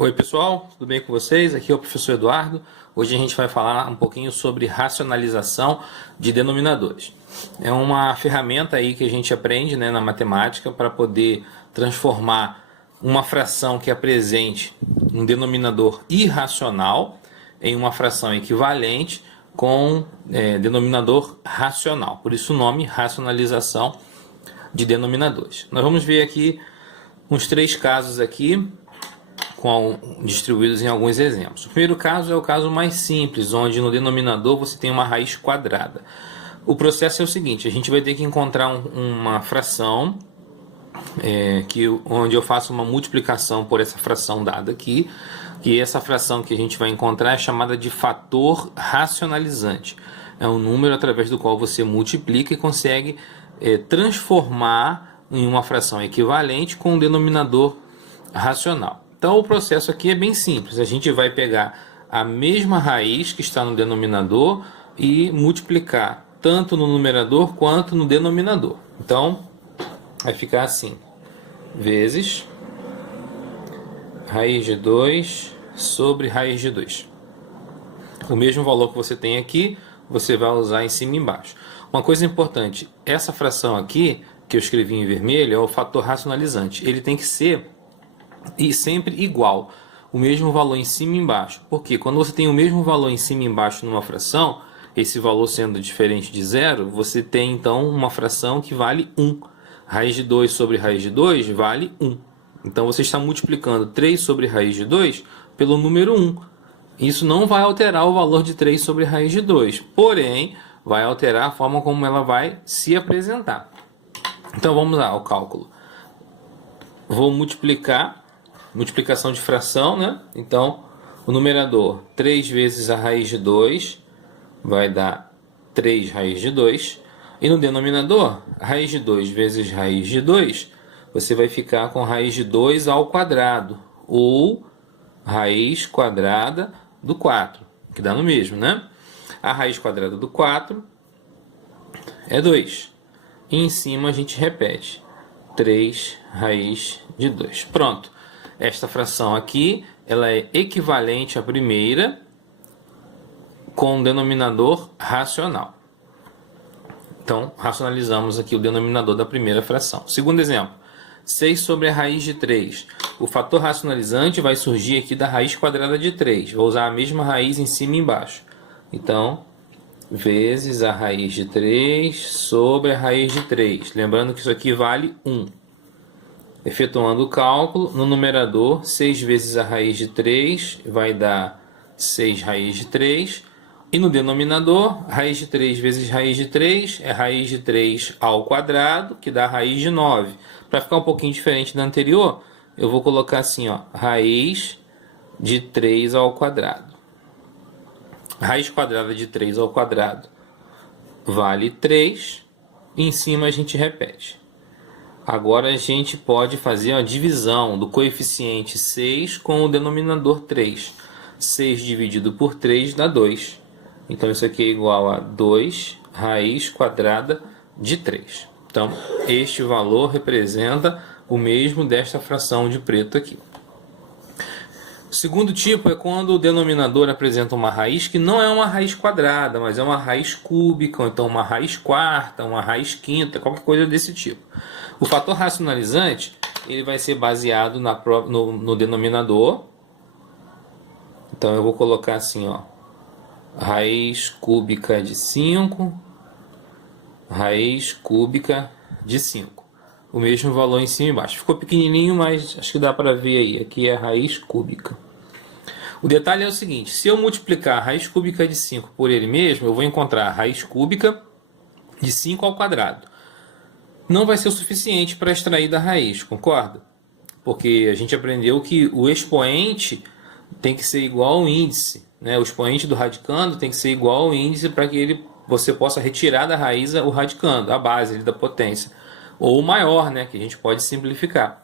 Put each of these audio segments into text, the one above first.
Oi pessoal, tudo bem com vocês? Aqui é o professor Eduardo. Hoje a gente vai falar um pouquinho sobre racionalização de denominadores. É uma ferramenta aí que a gente aprende, na matemática para poder transformar uma fração que apresente um denominador irracional em uma fração equivalente com denominador racional. Por isso o nome racionalização de denominadores. Nós vamos ver aqui uns 3 casos aqui, distribuídos em alguns exemplos. O primeiro caso é o caso mais simples, onde no denominador você tem uma raiz quadrada. O processo é o seguinte: a gente vai ter que encontrar uma fração onde eu faço uma multiplicação por essa fração dada aqui, que essa fração que a gente vai encontrar é chamada de fator racionalizante. É um número através do qual você multiplica e consegue transformar em uma fração equivalente com um denominador racional. Então o processo aqui é bem simples. A gente vai pegar a mesma raiz que está no denominador e multiplicar tanto no numerador quanto no denominador. Então vai ficar assim: vezes raiz de 2 sobre raiz de 2. O mesmo valor que você tem aqui, você vai usar em cima e embaixo. Uma coisa importante: essa fração aqui, que eu escrevi em vermelho, é o fator racionalizante. Ele tem que ser sempre igual, o mesmo valor em cima e embaixo. Porque quando você tem o mesmo valor em cima e embaixo numa fração, esse valor sendo diferente de zero, você tem então uma fração que vale 1. Raiz de 2 sobre raiz de 2 vale 1. Então você está multiplicando 3 sobre raiz de 2 pelo número 1. Isso não vai alterar o valor de 3 sobre raiz de 2, porém vai alterar a forma como ela vai se apresentar. Então vamos lá ao cálculo. Vou multiplicação de fração, Então, o numerador, 3 vezes a raiz de 2, vai dar 3 raiz de 2. E no denominador, raiz de 2 vezes raiz de 2, você vai ficar com raiz de 2 ao quadrado, ou raiz quadrada do 4, que dá no mesmo, A raiz quadrada do 4 é 2. E em cima a gente repete, 3 raiz de 2. Pronto. Esta fração aqui, ela é equivalente à primeira com um denominador racional. Então, racionalizamos aqui o denominador da primeira fração. Segundo exemplo, 6 sobre a raiz de 3. O fator racionalizante vai surgir aqui da raiz quadrada de 3. Vou usar a mesma raiz em cima e embaixo. Então, vezes a raiz de 3 sobre a raiz de 3. Lembrando que isso aqui vale 1. Efetuando o cálculo, no numerador, 6 vezes a raiz de 3 vai dar 6 raiz de 3. E no denominador, raiz de 3 vezes raiz de 3 é raiz de 3 ao quadrado, que dá raiz de 9. Para ficar um pouquinho diferente da anterior, eu vou colocar assim, raiz de 3 ao quadrado. Raiz quadrada de 3 ao quadrado vale 3. E em cima a gente repete. Agora a gente pode fazer a divisão do coeficiente 6 com o denominador 3. 6 dividido por 3 dá 2. Então isso aqui é igual a 2 raiz quadrada de 3. Então este valor representa o mesmo desta fração de preto aqui. O segundo tipo é quando o denominador apresenta uma raiz que não é uma raiz quadrada, mas é uma raiz cúbica, ou então uma raiz quarta, uma raiz quinta, qualquer coisa desse tipo. O fator racionalizante ele vai ser baseado no denominador. Então eu vou colocar assim, raiz cúbica de 5, raiz cúbica de 5. O mesmo valor em cima e embaixo. Ficou pequenininho, mas acho que dá para ver aí. Aqui é a raiz cúbica. O detalhe é o seguinte: se eu multiplicar a raiz cúbica de 5 por ele mesmo, eu vou encontrar a raiz cúbica de 5 ao quadrado. Não vai ser o suficiente para extrair da raiz, concorda? Porque a gente aprendeu que o expoente tem que ser igual ao índice, O expoente do radicando tem que ser igual ao índice para que você possa retirar da raiz o radicando, a base da potência. Ou maior, que a gente pode simplificar.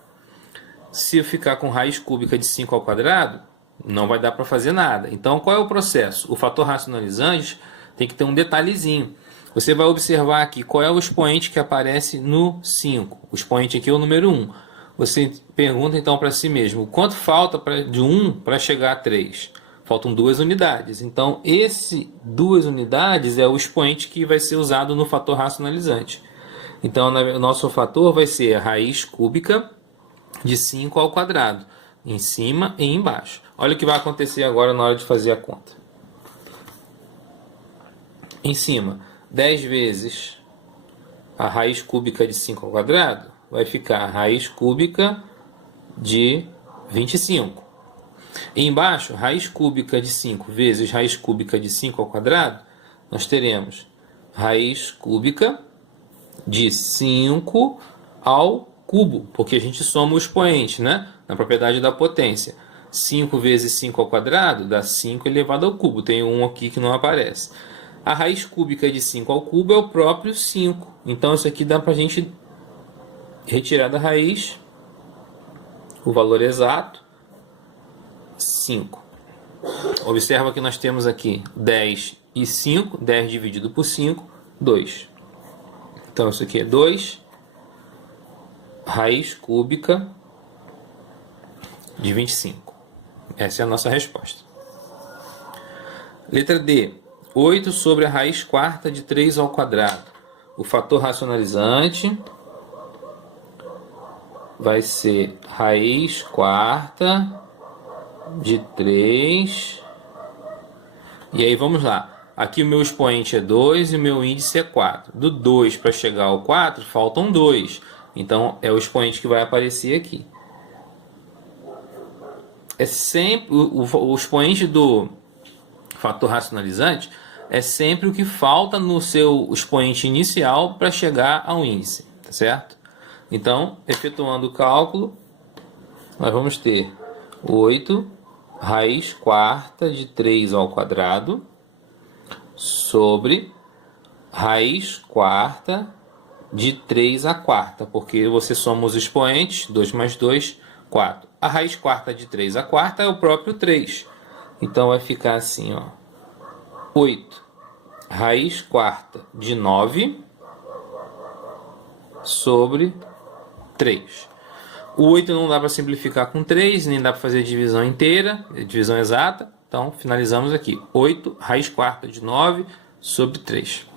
Se eu ficar com raiz cúbica de 5 ao quadrado, não vai dar para fazer nada. Então, qual é o processo? O fator racionalizante tem que ter um detalhezinho. Você vai observar aqui qual é o expoente que aparece no 5. O expoente aqui é o número 1. você pergunta então para si mesmo, quanto falta de 1 para chegar a 3? Faltam 2 unidades. Então, esse 2 unidades é o expoente que vai ser usado no fator racionalizante. Então, o nosso fator vai ser a raiz cúbica de 5 ao quadrado, em cima e embaixo. Olha o que vai acontecer agora na hora de fazer a conta. Em cima, 10 vezes a raiz cúbica de 5 ao quadrado, vai ficar a raiz cúbica de 25. E embaixo, raiz cúbica de 5 vezes raiz cúbica de 5 ao quadrado, nós teremos raiz cúbica de 5 ao cubo, porque a gente soma o expoente, né? Na propriedade da potência. 5 vezes 5 ao quadrado dá 5 elevado ao cubo. Tem um aqui que não aparece. A raiz cúbica de 5 ao cubo é o próprio 5. Então, isso aqui dá para a gente retirar da raiz o valor exato, 5. Observa que nós temos aqui 10 e 5. 10 dividido por 5, 2. Então, isso aqui é 2 raiz cúbica de 25. Essa é a nossa resposta. Letra D. 8 sobre a raiz quarta de 3 ao quadrado. O fator racionalizante vai ser raiz quarta de 3. E aí vamos lá. Aqui o meu expoente é 2 e o meu índice é 4. Do 2 para chegar ao 4 faltam 2. Então é o expoente que vai aparecer aqui. É sempre o expoente do fator racionalizante é sempre o que falta no seu expoente inicial para chegar ao índice, tá certo? Então, efetuando o cálculo, nós vamos ter 8 raiz quarta de 3 ao quadrado sobre raiz quarta de 3 à quarta, porque você soma os expoentes, 2 mais 2, 4. A raiz quarta de 3 à quarta é o próprio 3. Então, vai ficar assim, ó. 8 raiz quarta de 9 sobre 3. O 8 não dá para simplificar com 3, nem dá para fazer divisão inteira, divisão exata. Então, finalizamos aqui. 8 raiz quarta de 9 sobre 3.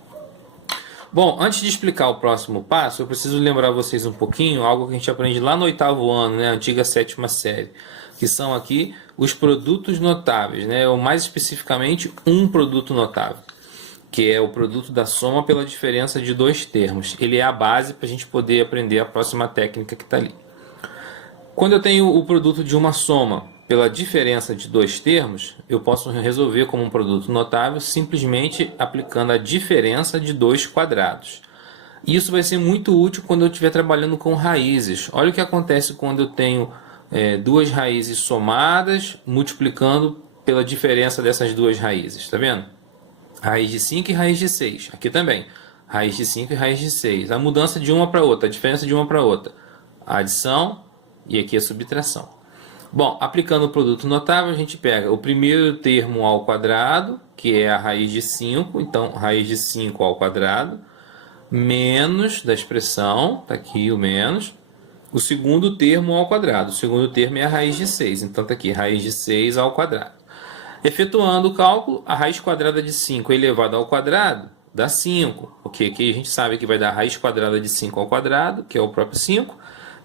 Bom, antes de explicar o próximo passo, eu preciso lembrar vocês um pouquinho, algo que a gente aprende lá no 8º ano, né, a antiga 7ª série, que são aqui os produtos notáveis, né, ou mais especificamente um produto notável, que é o produto da soma pela diferença de dois termos. Ele é a base para a gente poder aprender a próxima técnica que está ali. Quando eu tenho o produto de uma soma pela diferença de dois termos, eu posso resolver como um produto notável simplesmente aplicando a diferença de dois quadrados. Isso vai ser muito útil quando eu estiver trabalhando com raízes. Olha o que acontece quando eu tenho duas raízes somadas, multiplicando pela diferença dessas duas raízes. Está vendo? Raiz de 5 e raiz de 6. Aqui também. Raiz de 5 e raiz de 6. A mudança de uma para outra, a diferença de uma para outra. A adição e aqui a subtração. Bom, aplicando o produto notável, a gente pega o primeiro termo ao quadrado, que é a raiz de 5. Então, raiz de 5 ao quadrado, menos da expressão, está aqui o menos, o segundo termo ao quadrado. O segundo termo é a raiz de 6. Então, está aqui, raiz de 6 ao quadrado. Efetuando o cálculo, a raiz quadrada de 5 elevado ao quadrado dá 5. Porque aqui a gente sabe que vai dar a raiz quadrada de 5 ao quadrado, que é o próprio 5.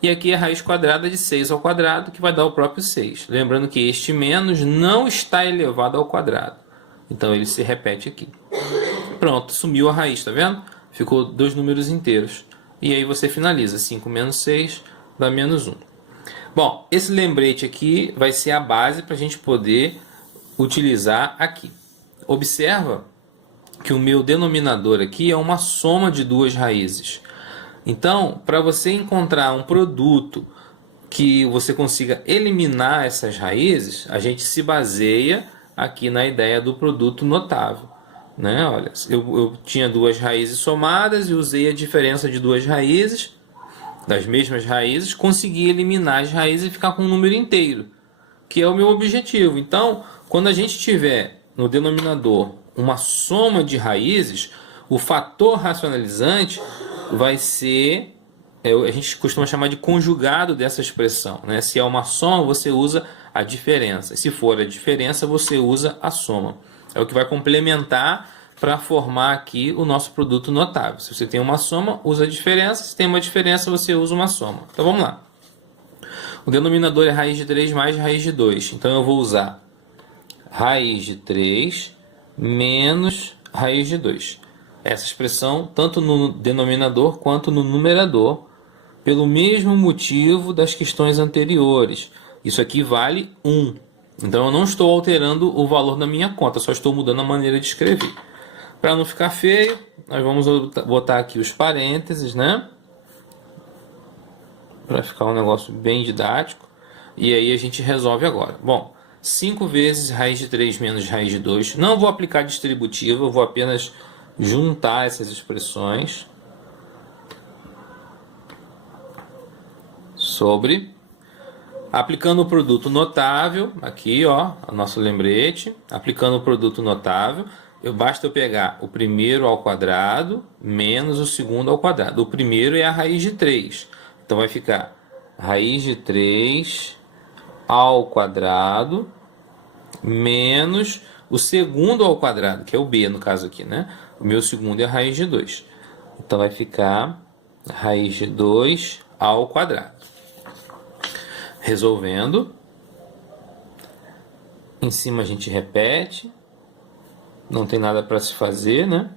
E aqui a raiz quadrada de 6 ao quadrado, que vai dar o próprio 6. Lembrando que este menos não está elevado ao quadrado. Então ele se repete aqui. Pronto, sumiu a raiz, tá vendo? Ficou dois números inteiros. E aí você finaliza. 5 menos 6 dá menos 1. Bom, esse lembrete aqui vai ser a base para a gente poder utilizar aqui. Observa que o meu denominador aqui é uma soma de duas raízes. Então, para você encontrar um produto que você consiga eliminar essas raízes, a gente se baseia aqui na ideia do produto notável, né? Olha, eu tinha duas raízes somadas e usei a diferença de duas raízes, das mesmas raízes, consegui eliminar as raízes e ficar com um número inteiro, que é o meu objetivo. Então, quando a gente tiver no denominador uma soma de raízes, o fator racionalizante vai ser a gente costuma chamar de conjugado dessa expressão, né? Se é uma soma, você usa a diferença. Se for a diferença, você usa a soma. É o que vai complementar para formar aqui o nosso produto notável. Se você tem uma soma, usa a diferença. Se tem uma diferença, você usa uma soma. Então vamos lá. O denominador é raiz de 3 mais raiz de 2. Então eu vou usar raiz de 3 menos raiz de 2. Essa expressão, tanto no denominador quanto no numerador, pelo mesmo motivo das questões anteriores. Isso aqui vale 1. Então eu não estou alterando o valor da minha conta, só estou mudando a maneira de escrever. Para não ficar feio, nós vamos botar aqui os parênteses, né? Para ficar um negócio bem didático. E aí a gente resolve agora. Bom, 5 vezes raiz de 3 menos raiz de 2. Não vou aplicar distributiva, eu vou apenas juntar essas expressões. Sobre, aplicando o produto notável, aqui ó, o nosso lembrete, aplicando o produto notável, basta eu pegar o primeiro ao quadrado menos o segundo ao quadrado. O primeiro é a raiz de 3, então vai ficar raiz de 3 ao quadrado menos o segundo ao quadrado, que é o b no caso aqui, né? O meu segundo é a raiz de 2, então vai ficar raiz de 2 ao quadrado. Resolvendo, em cima a gente repete, não tem nada para se fazer, né?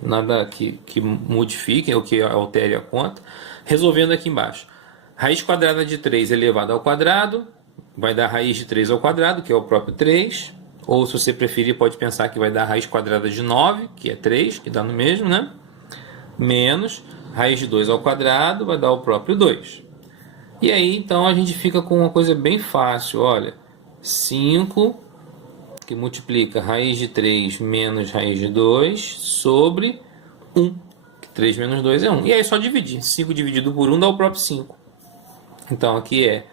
Nada que modifique ou que altere a conta. Resolvendo aqui embaixo, raiz quadrada de 3 elevado ao quadrado, vai dar raiz de 3 ao quadrado, que é o próprio 3, ou se você preferir pode pensar que vai dar raiz quadrada de 9, que é 3, que dá no mesmo, né? Menos raiz de 2 ao quadrado, vai dar o próprio 2. E aí, então, a gente fica com uma coisa bem fácil, olha, 5, que multiplica raiz de 3 menos raiz de 2, sobre 1, que 3 menos 2 é 1. E aí, só dividir, 5 dividido por 1 dá o próprio 5. Então, aqui é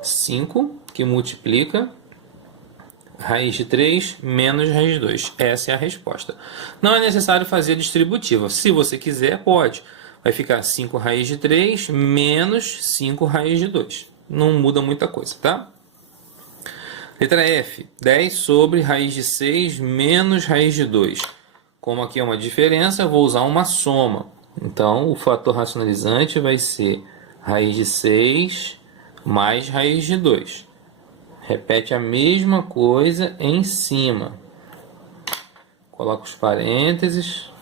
5, que multiplica raiz de 3 menos raiz de 2. Essa é a resposta. Não é necessário fazer a distributiva, se você quiser, pode. Vai ficar 5 raiz de 3 menos 5 raiz de 2. Não muda muita coisa, tá? Letra F. 10 sobre raiz de 6 menos raiz de 2. Como aqui é uma diferença, eu vou usar uma soma. Então, o fator racionalizante vai ser raiz de 6 mais raiz de 2. Repete a mesma coisa em cima. Coloca os parênteses.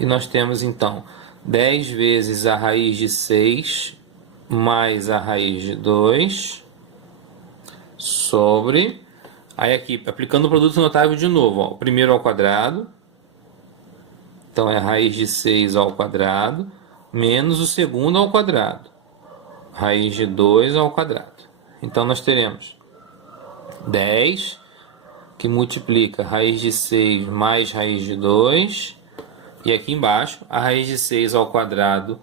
E nós temos então 10 vezes a raiz de 6 mais a raiz de 2 sobre... Aí aqui, aplicando o produto notável de novo, ó, o primeiro ao quadrado, então é a raiz de 6 ao quadrado, menos o segundo ao quadrado, raiz de 2 ao quadrado. Então nós teremos 10, que multiplica raiz de 6 mais raiz de 2... E aqui embaixo, a raiz de 6 ao quadrado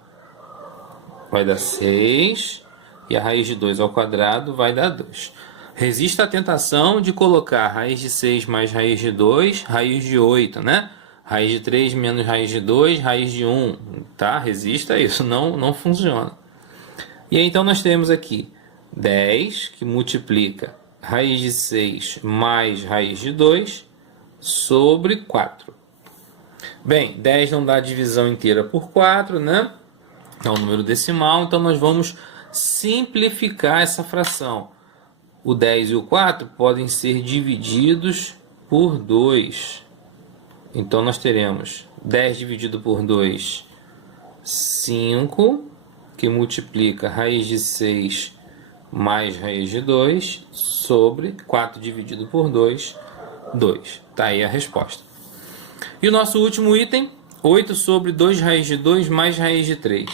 vai dar 6. E a raiz de 2 ao quadrado vai dar 2. Resista à tentação de colocar raiz de 6 mais raiz de 2, raiz de 8, né? Raiz de 3 menos raiz de 2, raiz de 1. Tá? Resista a isso, não funciona. E aí, então nós temos aqui 10, que multiplica raiz de 6 mais raiz de 2 sobre 4. Bem, 10 não dá divisão inteira por 4, né? É um número decimal, então nós vamos simplificar essa fração. O 10 e o 4 podem ser divididos por 2. Então nós teremos 10 dividido por 2, 5, que multiplica raiz de 6 mais raiz de 2, sobre 4 dividido por 2, 2. Tá aí a resposta. E o nosso último item, 8 sobre 2 raiz de 2 mais raiz de 3.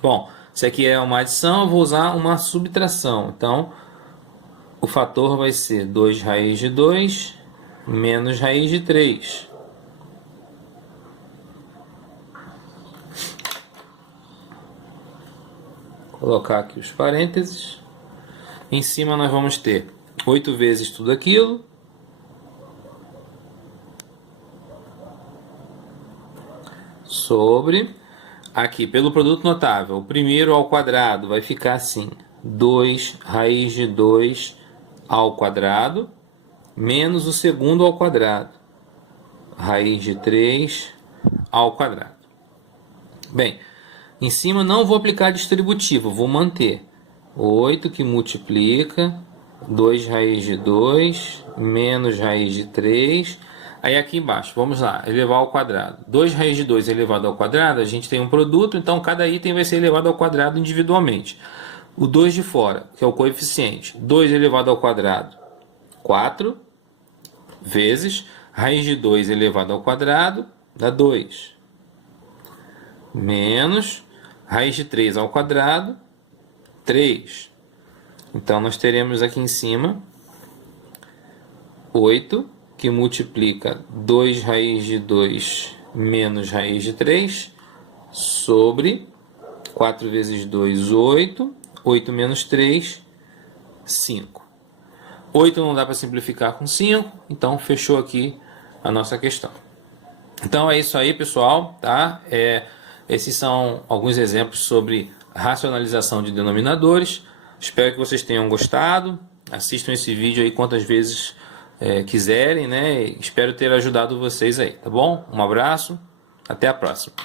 Bom, isso aqui é uma adição, eu vou usar uma subtração. Então, o fator vai ser 2 raiz de 2 menos raiz de 3. Colocar aqui os parênteses. Em cima nós vamos ter 8 vezes tudo aquilo. sobre, aqui, pelo produto notável, o primeiro ao quadrado vai ficar assim, 2 raiz de 2 ao quadrado, menos o segundo ao quadrado, raiz de 3 ao quadrado. Bem, em cima não vou aplicar distributivo, vou manter 8 que multiplica 2 raiz de 2 menos raiz de 3. Aí aqui embaixo, vamos lá, elevar ao quadrado. 2 raiz de 2 elevado ao quadrado, a gente tem um produto, então cada item vai ser elevado ao quadrado individualmente. O 2 de fora, que é o coeficiente, 2 elevado ao quadrado, 4 vezes raiz de 2 elevado ao quadrado, dá 2. Menos raiz de 3 ao quadrado, 3. Então, nós teremos aqui em cima 8, que multiplica 2 raiz de 2 menos raiz de 3, sobre 4 vezes 2, 8. 8 menos 3, 5. 8 não dá para simplificar com 5, então fechou aqui a nossa questão. Então é isso aí, pessoal, tá? Esses são alguns exemplos sobre racionalização de denominadores. Espero que vocês tenham gostado. Assistam esse vídeo aí quantas vezes quiserem, né? Espero ter ajudado vocês aí, tá bom? Um abraço, até a próxima.